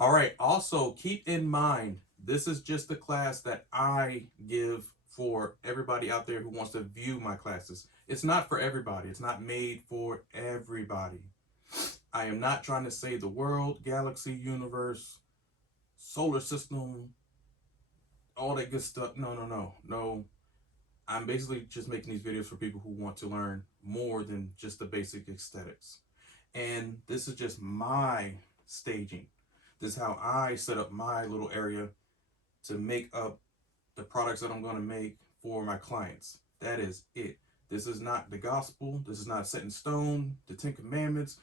All right, also keep in mind, this is just the class that I give for everybody out there who wants to view my classes. It's not for everybody. It's not made for everybody. I am not trying to save the world, galaxy, universe, solar system, all that good stuff. No, no, no, no. I'm basically just making these videos for people who want to learn more than just the basic aesthetics. And this is just my staging. This is how I set up my little area to make up the products that I'm going to make for my clients. That is it. This is not the gospel. This is not set in stone, the 10 Commandments,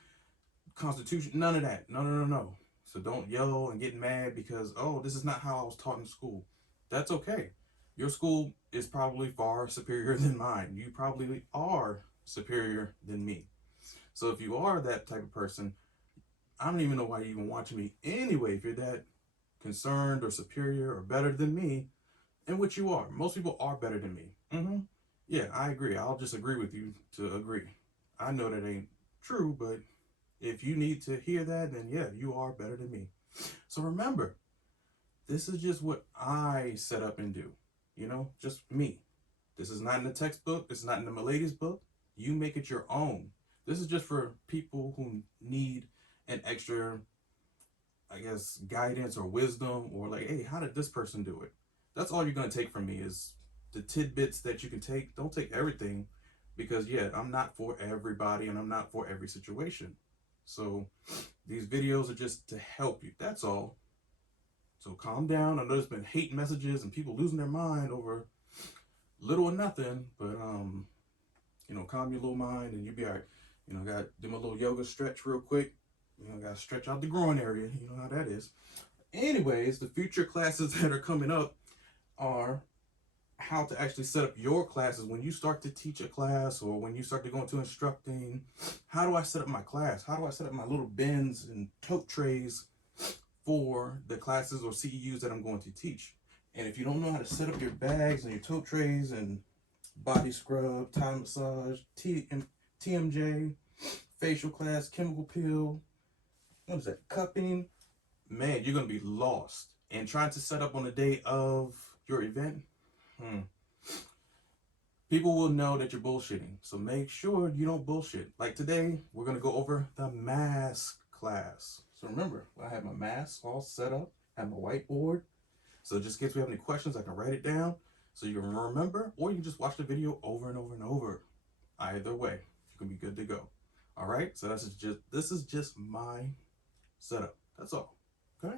Constitution, none of that. No, no, no, no. So don't yell and get mad because, oh, this is not how I was taught in school. That's okay. Your school is probably far superior than mine. You probably are superior than me. So if you are that type of person, I don't even know why you're even watching me anyway. If you're that concerned or superior or better than me, and which you are. Most people are better than me. Yeah, I agree. I'll just agree with you to agree. I know that ain't true, but if you need to hear that, then yeah, you are better than me. So remember, this is just what I set up and do. You know, just me. This is not in the textbook. It's not in the Milady's book. You make it your own. This is just for people who need an extra, I guess, guidance or wisdom, or like, hey, how did this person do it? That's all you're going to take from me is the tidbits that you can take. Don't take everything because, yeah, I'm not for everybody and I'm not for every situation. So these videos are just to help you. That's all. So calm down. I know there's been hate messages and people losing their mind over little or nothing, but calm your little mind and you'll be all right. Got to do my little yoga stretch real quick. Got to stretch out the groin area. You know how that is. Anyways, the future classes that are coming up are how to actually set up your classes when you start to teach a class or when you start to go into instructing. How do I set up my class? How do I set up my little bins and tote trays for the classes or CEUs that I'm going to teach? And if you don't know how to set up your bags and your tote trays and body scrub, Thai massage, TMJ, facial class, chemical peel, what is that, cupping, man, you're going to be lost. And trying to set up on the day of your event, people will know that you're bullshitting. So make sure you don't bullshit. Like today, we're going to go over the mask class. So remember, I have my mask all set up, I have my whiteboard. So just in case we have any questions, I can write it down so you can remember, or you can just watch the video over and over and over. Either way, you can be good to go. All right, so this is just my setup. That's all. Okay.